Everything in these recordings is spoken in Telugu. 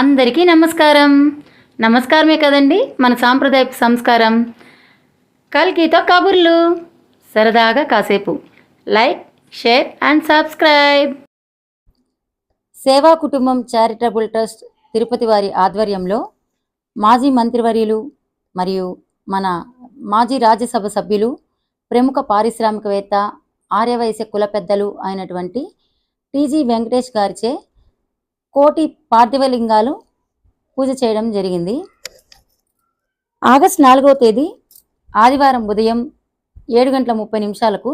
అందరికీ నమస్కారం. నమస్కారమే కదండి మన సాంప్రదాయ సంస్కారం. కల్కితో కబుర్లు. సరదాగా కాసేపు. Like share and subscribe. సేవా కుటుంబం చారిటబుల్ ట్రస్ట్ తిరుపతి వారి ఆధ్వర్యంలో మాజీ మంత్రివర్యులు మరియు మన మాజీ రాజ్యసభ సభ్యులు ప్రముఖ పారిశ్రామికవేత్త ఆర్యవైశ్య కుల పెద్దలు అయినటువంటి టీజీ వెంకటేష్ గారిచే కోటి పార్థివలింగాలు పూజ చేయడం జరిగింది. ఆగస్ట్ నాలుగవ తేదీ ఆదివారం ఉదయం ఏడు గంటల ముప్పై నిమిషాలకు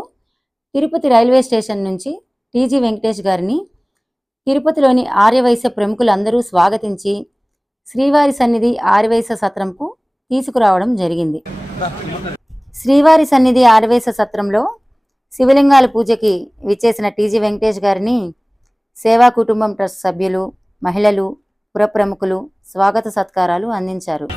Tirupati railway station TG Venkatesh Venkatesh గారిని తిరుపతిలోని ఆర్యవైశ్య ప్రముఖులందరూ స్వాగతించి శ్రీవారి సన్నిధి ఆర్యవైశ్య సత్రంకు తీసుకురావడం జరిగింది. శ్రీవారి సన్నిధి ఆర్యవైశ్య సత్రంలో శివలింగాల పూజకి విచ్చేసిన టీజీ వెంకటేష్ గారిని సేవా కుటుంబం ట్రస్ట్ సభ్యులు మహిళలు పుర ప్రముఖులు స్వాగత సత్కారాలు అందించారు.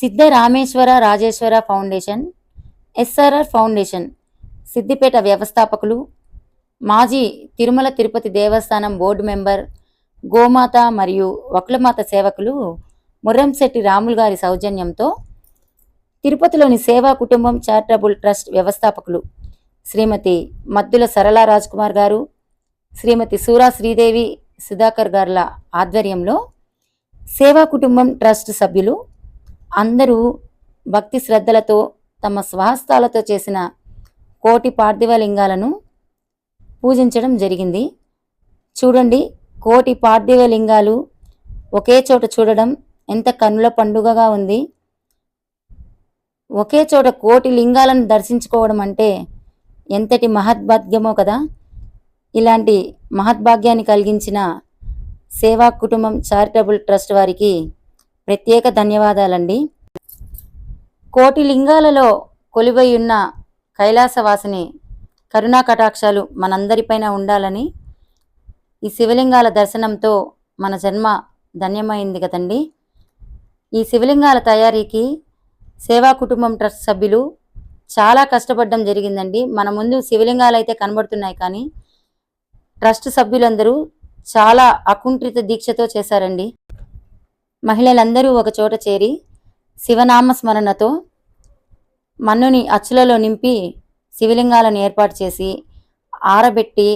Siddha Rameshwara Rajeshwara foundation SRR foundation Siddipet వ్యవస్థాపకులు మాజీ తిరుమల తిరుపతి దేవస్థానం బోర్డు మెంబర్ గోమాత మరియు వక్లమాత సేవకులు ముర్రంశెట్టి రాములు గారి సౌజన్యంతో తిరుపతిలోని సేవా కుటుంబం చారిటబుల్ ట్రస్ట్ వ్యవస్థాపకులు శ్రీమతి మద్దుల సరళా రాజ్ కుమార్ గారు శ్రీమతి సూరా శ్రీదేవి సుధాకర్ గారుల ఆధ్వర్యంలో సేవా కుటుంబం ట్రస్ట్ సభ్యులు అందరూ భక్తి శ్రద్ధలతో తమ స్వహస్తాలతో చేసిన కోటి పార్థివలింగాలను పూజించడం జరిగింది. చూడండి కోటి పార్థివలింగాలు ఒకే చోట చూడడం ఎంత కన్నుల పండుగగా ఉంది. ఒకే చోట కోటి లింగాలను దర్శించుకోవడం అంటే ఎంతటి మహద్భాగ్యమో కదా. ఇలాంటి మహద్భాగ్యాన్ని కలిగించిన సేవా కుటుంబం చారిటబుల్ ట్రస్ట్ వారికి ప్రత్యేక ధన్యవాదాలండి. కోటి లింగాలలో కొలువై ఉన్న కైలాసవాసిని కరుణా కటాక్షాలు మనందరిపైన ఉండాలని ఈ శివలింగాల దర్శనంతో మన జన్మ ధన్యమైంది కదండి. ఈ శివలింగాల తయారీకి సేవా కుటుంబం ట్రస్ట్ సభ్యులు చాలా కష్టపడడం జరిగిందండి. మన ముందు శివలింగాలు అయితే కనబడుతున్నాయి కానీ ట్రస్ట్ సభ్యులందరూ చాలా అకుంఠిత దీక్షతో చేశారండి. మహిళలందరూ ఒక చోట చేరి శివనామ స్మరణతో మన్నుని అచ్చులలో నింపి శివలింగాలను ఏర్పాటు చేసి ఆరబెట్టి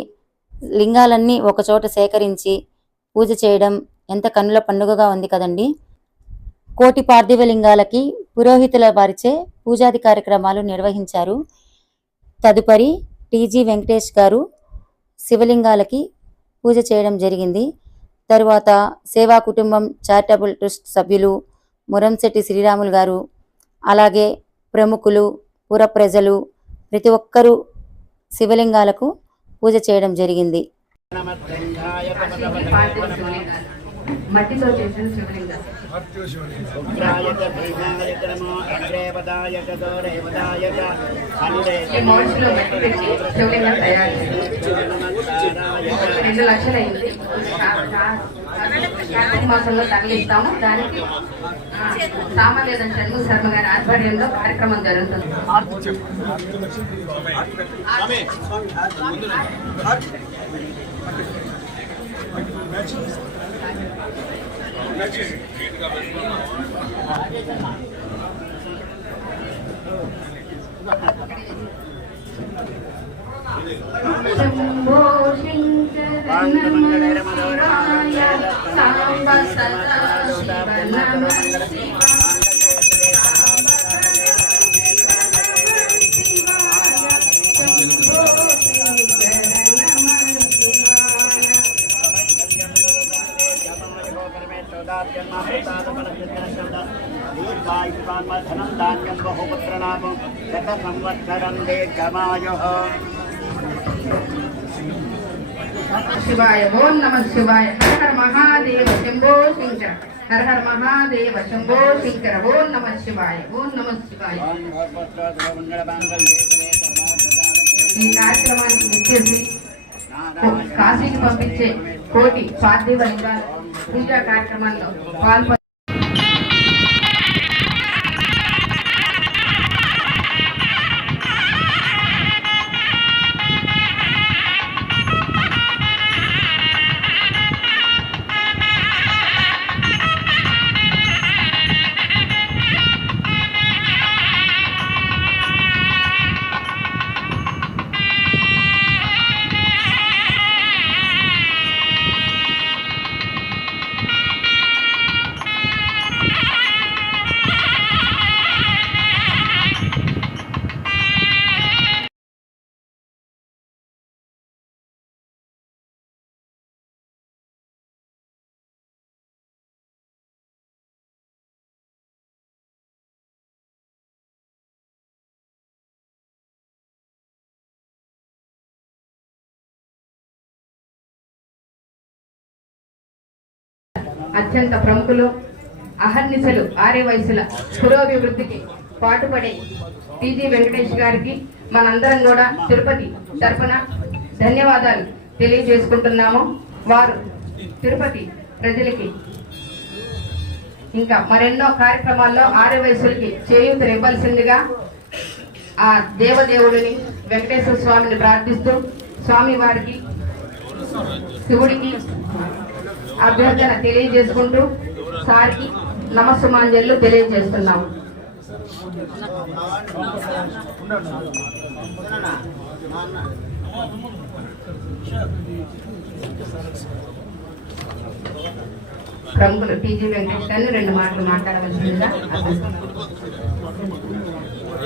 లింగాలన్నీ ఒకచోట సేకరించి పూజ చేయడం ఎంత కన్నుల పండుగగా ఉంది కదండి. కోటి పార్థివ లింగాలకి పురోహితుల వారిచే పూజాది కార్యక్రమాలు నిర్వహించారు. తదుపరి టీజీ వెంకటేష్ గారు శివలింగాలకి పూజ చేయడం జరిగింది. తరువాత సేవా కుటుంబం చారిటబుల్ ట్రస్ట్ సభ్యులు మురంశెట్టి శ్రీరాములు గారు అలాగే ప్రముఖులు పుర ప్రజలు ప్రతి ఒక్కరూ శివలింగాలకు పూజ చేయడం జరిగింది. మట్టితో చేసిన శివలింగం. ఈ మట్టి పెట్టి శివలింగం తయారు రెండు లక్షలు అయింది కార్తీక మాసంలో తగిలిస్తాము దానికి సామాన్యదం షణ్ముఖ శర్మ గారి ఆధ్వర్యంలో కార్యక్రమం జరుగుతుంది. సాంబ సదా శివ నమ శివ దీర్ఘమాయు శివాయ ఓం నమ శివాయ హర హర మహాదేవ శంభో శంకర హర హర మహాదేవ శంభో శంకర ఓం నమ శివాయ ఓం నమ శివాయ ఈ కార్యక్రమానికి విచ్చేసి కాశీకి పంపించే కోటి పార్థివ పూజా కార్యక్రమాల్లో పాల్పొ అత్యంత ప్రముఖులు అహర్నిశలు ఆర్యవయసుల పురోభివృద్ధికి పాటుపడే టీజీ వెంకటేష్ గారికి మనందరం కూడా తిరుపతి తరఫున ధన్యవాదాలు తెలియజేసుకుంటున్నాము. వారు తిరుపతి ప్రజలకి ఇంకా మరెన్నో కార్యక్రమాల్లో ఆర్య వయసులకి చేయూత ఇవ్వాల్సిందిగా ఆ దేవదేవుడిని వెంకటేశ్వర స్వామిని ప్రార్థిస్తూ స్వామి వారికి శివుడికి అభ్యర్థన తెలియజేసుకుంటూ సార్కి నమస్సుమాంజలు తెలియజేస్తున్నాము. ప్రముఖులు టీజీ వెంకటేష్ గారిని రెండు మాటలు మాట్లాడవలసిందిగా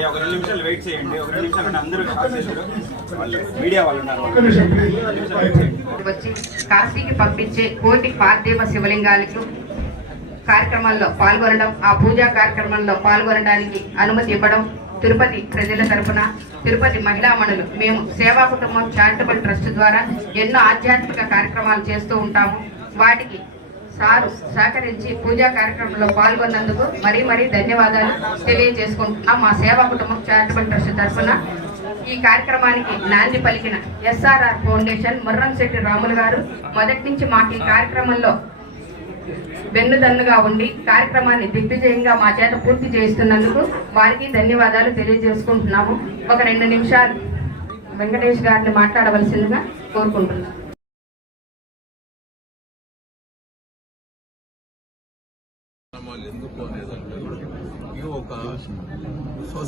ఒక రెండు నిమిషాలు వెయిట్ చేయండి. ఒక రెండు నిమిషాలు ఉండి అందరూ షార్ట్ చేశారు. వాళ్ళు మీడియా వాళ్ళు ఉన్నారు. వాళ్ళు. రెండు నిమిషాలు వెయిట్ చేయండి. వచ్చి కాశీకి పంపించే కోటి పార్థివ శివలింగాలకు కార్యక్రమాల్లో పాల్గొనడం ఆ పూజా కార్యక్రమంలో పాల్గొనడానికి అనుమతి ఇవ్వడం తిరుపతి ప్రజల తరపున తిరుపతి మహిళామణులు మేము సేవా కుటుంబం చారిటబుల్ ట్రస్ట్ ద్వారా ఎన్నో ఆధ్యాత్మిక కార్యక్రమాలు చేస్తూ ఉంటాము. వాటికి సారు సహకరించి పూజా కార్యక్రమంలో పాల్గొన్నందుకు మరీ మరీ ధన్యవాదాలు తెలియజేసుకుంటున్నాం మా సేవా కుటుంబం చారిటబుల్ ట్రస్ట్ తరఫున. ఈ కార్యక్రమానికి నాంది పలికిన ఎస్ఆర్ఆర్ ఫౌండేషన్ ముర్రంశెట్టి రాములు గారు మొదటి నుంచి మాకు ఈ కార్యక్రమంలో వెన్నుదన్నుగా ఉండి కార్యక్రమాన్ని దిగ్విజయంగా మా చేత పూర్తి చేస్తున్నందుకు వారికి ధన్యవాదాలు తెలియజేసుకుంటున్నాము. ఒక రెండు నిమిషాలు వెంకటేష్ గారిని మాట్లాడవలసిందిగా కోరుకుంటున్నాను కార్యక్రమాలు ఎందుకు అనేదంటే ఇది ఒక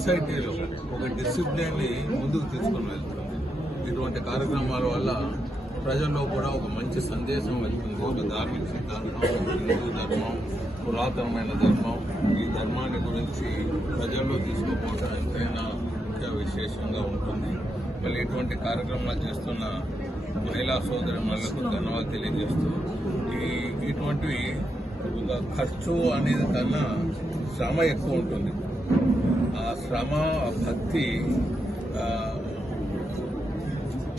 సొసైటీలో ఒక డిసిప్లిన్ని ముందుకు తీసుకుని వెళ్తుంది ఇటువంటి కార్యక్రమాల వల్ల ప్రజల్లో కూడా ఒక మంచి సందేశం వెళ్తుంది ఒక ధార్మిక సిద్ధాంతం హిందూ ధర్మం పురాతనమైన ధర్మం. ఈ ధర్మాన్ని గురించి ప్రజల్లో తీసుకుపోవడం ఎంతైనా ముఖ్య విశేషంగా ఉంటుంది. మళ్ళీ ఇటువంటి కార్యక్రమాలు చేస్తున్న మహిళా సోదరి మహిళలకు ధన్యవాదాలు తెలియజేస్తూ ఈ ఇటువంటివి ఒక ఖర్చు అనేది కన్నా శ్రమ ఎక్కువ ఉంటుంది. ఆ శ్రమ ఆ భక్తి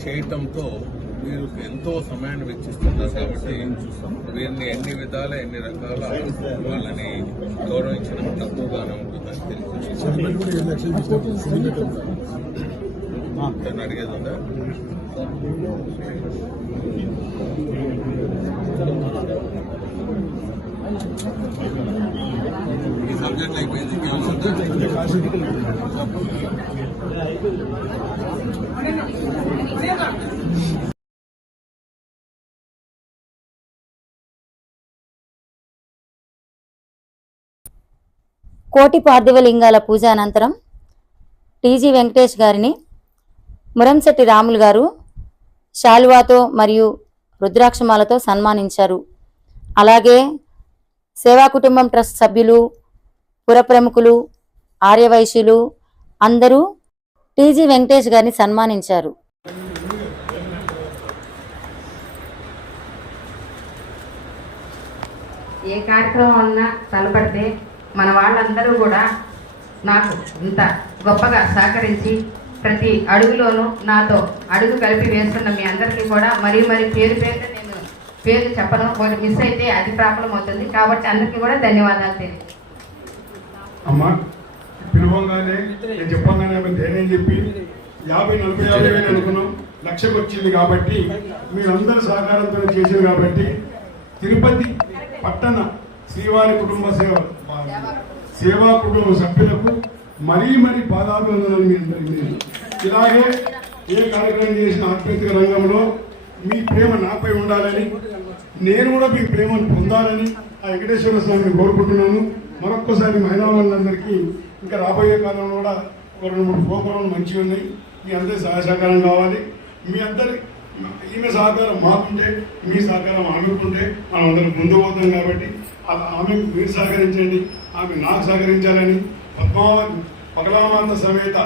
చేయటంతో మీరు ఎంతో సమయాన్ని వెచ్చిస్తున్నారు కాబట్టి వీరిని ఎన్ని విధాల ఎన్ని రకాల వాళ్ళని గౌరవించడం తక్కువగానే ఉంటుందని తెలియజేస్తాను అడిగేది Thank you. సబ్జెక్ట్ అయిపోయింది కోటి పార్థివ లింగాల పూజ అనంతరం టీజీ వెంకటేష్ గారిని మురంశెట్టి రాములు గారు శాలువాతో మరియు రుద్రాక్షమాలతో సన్మానించారు. అలాగే సేవా కుటుంబం ట్రస్ట్ సభ్యులు పురప్రముఖులు ఆర్యవైశ్యులు అందరూ టీజీ వెంకటేష్ గారిని సన్మానించారు. ఏ కార్యక్రమం అన్నా తలపడితే మన వాళ్ళందరూ కూడా నాకు ఇంత గొప్పగా సహకరించి ప్రతి అడుగులోనూ నాతో అడుగు కలిపి వేస్తున్న మీ అందరికీ కూడా మరీ మరీ పేరు పేరు నేను పేరు చెప్పడం ఒకటి మిస్ అయితే అది ప్రాబ్లం అవుతుంది. కాబట్టి అందరికీ కూడా ధన్యవాదాలు తెలియదు అమ్మా పిలవంగానే నేను చెప్పంగానే ధైర్యం చెప్పి యాభై నలభై యాభై వేలు అనుకున్నాం. లక్షకు వచ్చింది కాబట్టి మీరందరూ సహకారంతో చేసింది కాబట్టి తిరుపతి పట్టణ శ్రీవారి కుటుంబ సేవ సేవా కుటుంబ సభ్యులకు మరీ మరీ పాదాభివందనాలు మీ అందరికీ. ఇలాగే ఏ కార్యక్రమం చేసిన ఆధ్యాత్మిక రంగంలో మీ ప్రేమ నాపై ఉండాలని నేను కూడా మీ ప్రేమను పొందాలని ఆ వెంకటేశ్వర స్వామిని కోరుకుంటున్నాను. మరొక్కసారి మహిళా వాళ్ళందరికీ ఇంకా రాబోయే కాలంలో కూడా ఒక రెండు మూడు ప్రోగ్రాంలు మంచిగా ఉన్నాయి. మీ అందరి సహాయ సహకారం కావాలి. మీ అందరి ఈమె సహకారం మాకుంటే మీ సహకారం ఆమెకుంటే మనం అందరం ముందు పోతాం కాబట్టి ఆమె మీరు సహకరించండి ఆమె నాకు సహకరించాలని పద్మావతి పగలామాంత సమేత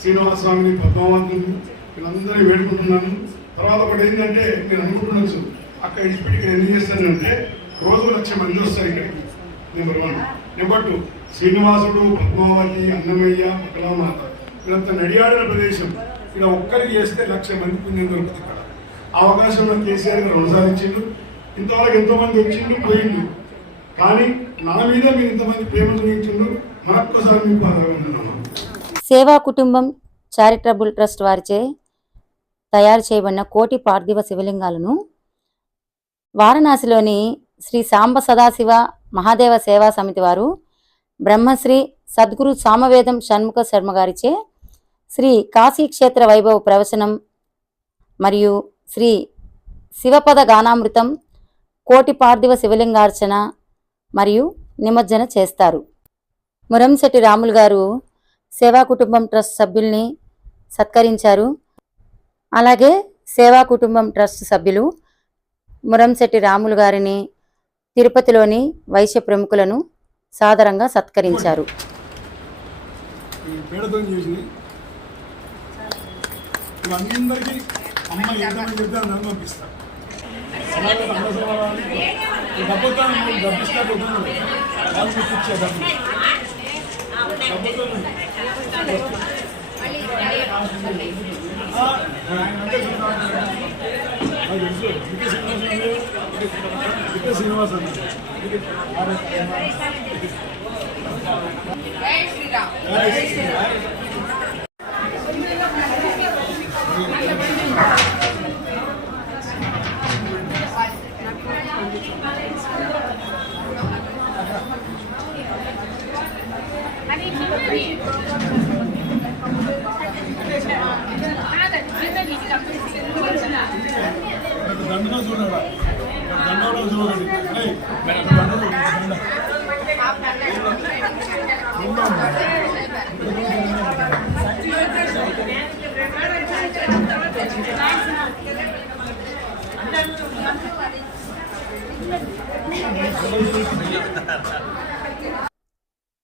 శ్రీనివాస స్వామిని పద్మావతిని వీళ్ళందరినీ వేడుకుంటున్నాను. తర్వాత ఒకటి ఏంటంటే నేను అనుకుంటున్నాను అక్కడ ఇప్పటికి నేను ఏం చేస్తానంటే రోజు లక్ష మంది వస్తారు ఇక్కడికి. నెంబర్ వన్ నెంబర్ టూ శ్రీనివాసుడు పద్మావతి అన్నమయ్య పకలామాత. వీళ్ళంతా నడియాడిన ప్రదేశం. ఇక్కడ ఒక్కరికి చేస్తే లక్ష మంది పుణ్యం దొరుకుతుంది ఇక్కడ. ఆ అవకాశంలో కేసీఆర్ గారు కొనసాగించిండు ఇంతవరకు ఎంతోమంది వచ్చిండు పోయిండు. కానీ నా మీద మీరు ఇంతమంది ప్రేమ చూపించిండు. మరొక్కసారి మీకు బాధపడుతున్నాను సేవా కుటుంబం చారిటబుల్ ట్రస్ట్ వారిచే తయారు చేయబడిన కోటి పార్థివ శివలింగాలను వారణాసిలోని శ్రీ సాంబ సదాశివ మహాదేవ సేవా సమితి వారు బ్రహ్మశ్రీ సద్గురు సామవేదం షణ్ముఖ శర్మ గారిచే శ్రీ కాశీ క్షేత్ర వైభవ ప్రవచనం మరియు శ్రీ శివపద గానామృతం కోటి పార్థివ శివలింగార్చన మరియు నిమజ్జన చేస్తారు. మురంశెట్టి రాములు గారు సేవా కుటుంబం ట్రస్ట్ సభ్యుల్ని సత్కరించారు. అలాగే సేవా కుటుంబం ట్రస్ట్ సభ్యులు మురంశెట్టి రాములు గారిని తిరుపతిలోని వైశ్య ప్రముఖులను సాదరంగా సత్కరించారు. డబ్బుతో నువ్వు శ్రీనివాస్ అన్నారు. ఇకే శ్రీనివాస్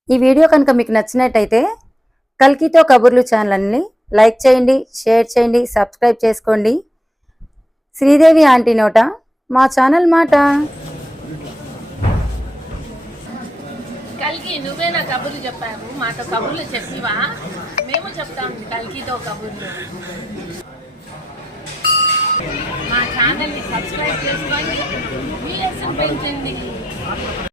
ఈ వీడియో కనుక మీకు నచ్చినట్టయితే కల్కితో కబుర్లు ఛానల్ని లైక్ చేయండి షేర్ చేయండి సబ్స్క్రైబ్ చేసుకోండి. శ్రీదేవి ఆంటీ నోట మా ఛానల్ మాట. కల్కి నువ్వే నా కబుర్లు చెప్పావు. మాతో కబుర్లు చెప్పివా? మేము చెప్తాం కల్కితో కబుర్లు. మా ఛానల్ని సబ్స్క్రైబ్ చేసుకోండి. వ్యూయర్స్ని పెంచండి.